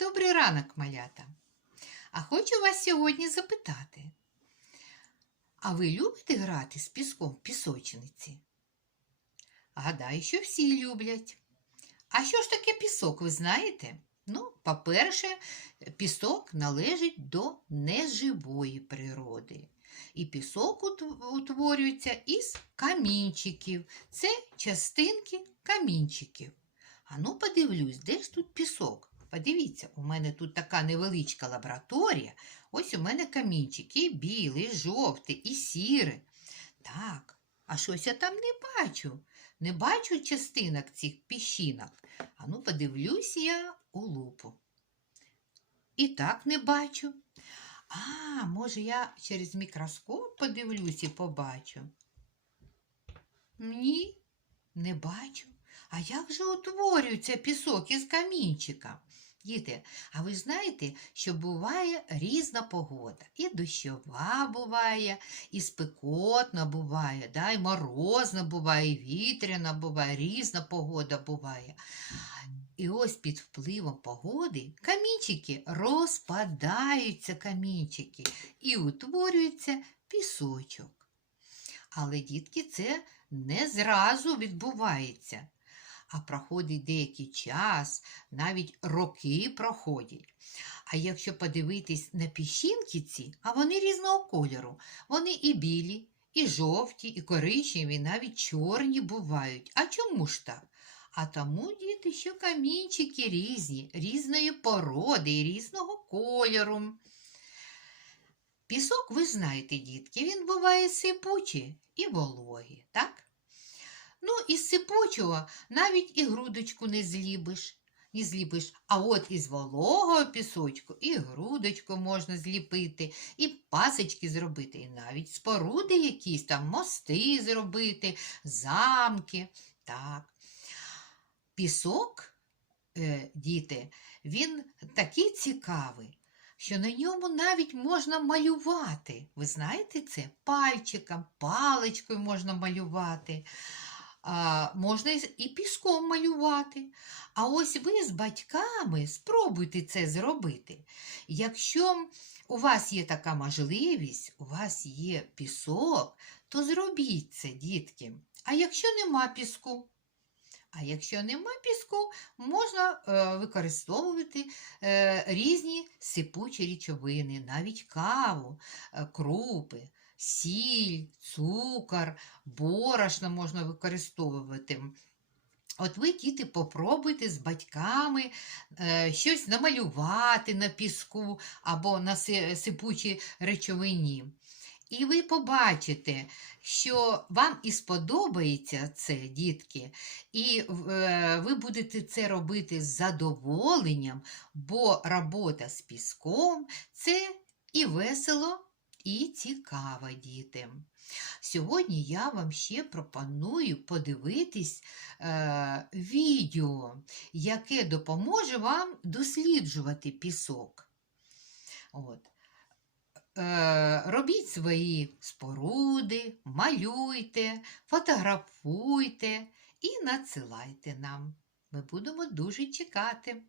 Добрий ранок, малята. А хочу вас сьогодні запитати. А ви любите грати з піском в пісочниці? Гадаю, що всі люблять. А що ж таке пісок, ви знаєте? Ну, по-перше, пісок належить до неживої природи. І пісок утворюється із камінчиків. Це частинки камінчиків. А ну подивлюсь, де ж тут пісок? Подивіться, у мене тут така невеличка лабораторія. Ось у мене камінчики і білий, і жовтий, і сірий. Так, а щось я там не бачу. Не бачу частинок цих піщинок. А ну подивлюсь я у лупу. І так не бачу. А, може, я через мікроскоп подивлюсь і побачу. Ні, не бачу. А як же утворюється пісок із камінчика? Діти, а ви знаєте, що буває різна погода. І дощова буває, і спекотна буває, да, і морозна буває, і вітряна буває, різна погода буває. І ось під впливом погоди камінчики розпадаються камінчики і утворюється пісочок. Але, дітки, це не зразу відбувається, а проходить деякий час, навіть роки проходять. А якщо подивитись на піщинки ці, а вони різного кольору, вони і білі, і жовті, і коричневі, навіть чорні бувають. А чому ж так? А тому, діти, що камінчики різні, різної породи і різного кольору. Пісок, ви знаєте, дітки, він буває сипучий і вологий, так? Ну, із сипучого навіть і грудочку не злібиш. Не зліпиш. А от із вологого пісочку і грудочку можна зліпити, і пасочки зробити, і навіть споруди якісь там, мости зробити, замки. Так. Пісок, е, діти, він такий цікавий, що на ньому навіть можна малювати. Ви знаєте це? Пальчиком, паличкою можна малювати. А, можна і- піском малювати. А ось ви з батьками спробуйте це зробити. Якщо у вас є така можливість, у вас є пісок, то зробіть це, дітки. А якщо нема піску? А якщо нема піску, можна е, використовувати е, різні сипучі речовини, навіть каву, е, крупи, сіль, цукор, борошно можна використовувати. От ви, діти, попробуйте з батьками е, щось намалювати на піску або на сипучій речовині. І ви побачите, що вам і сподобається це, дітки, і е, ви будете це робити з задоволенням, бо робота з піском це і весело, і цікаво, діти. Сьогодні я вам ще пропоную подивитись е, відео, яке допоможе вам досліджувати пісок. От. Е, робіть свої споруди, малюйте, фотографуйте і надсилайте нам. Ми будемо дуже чекати.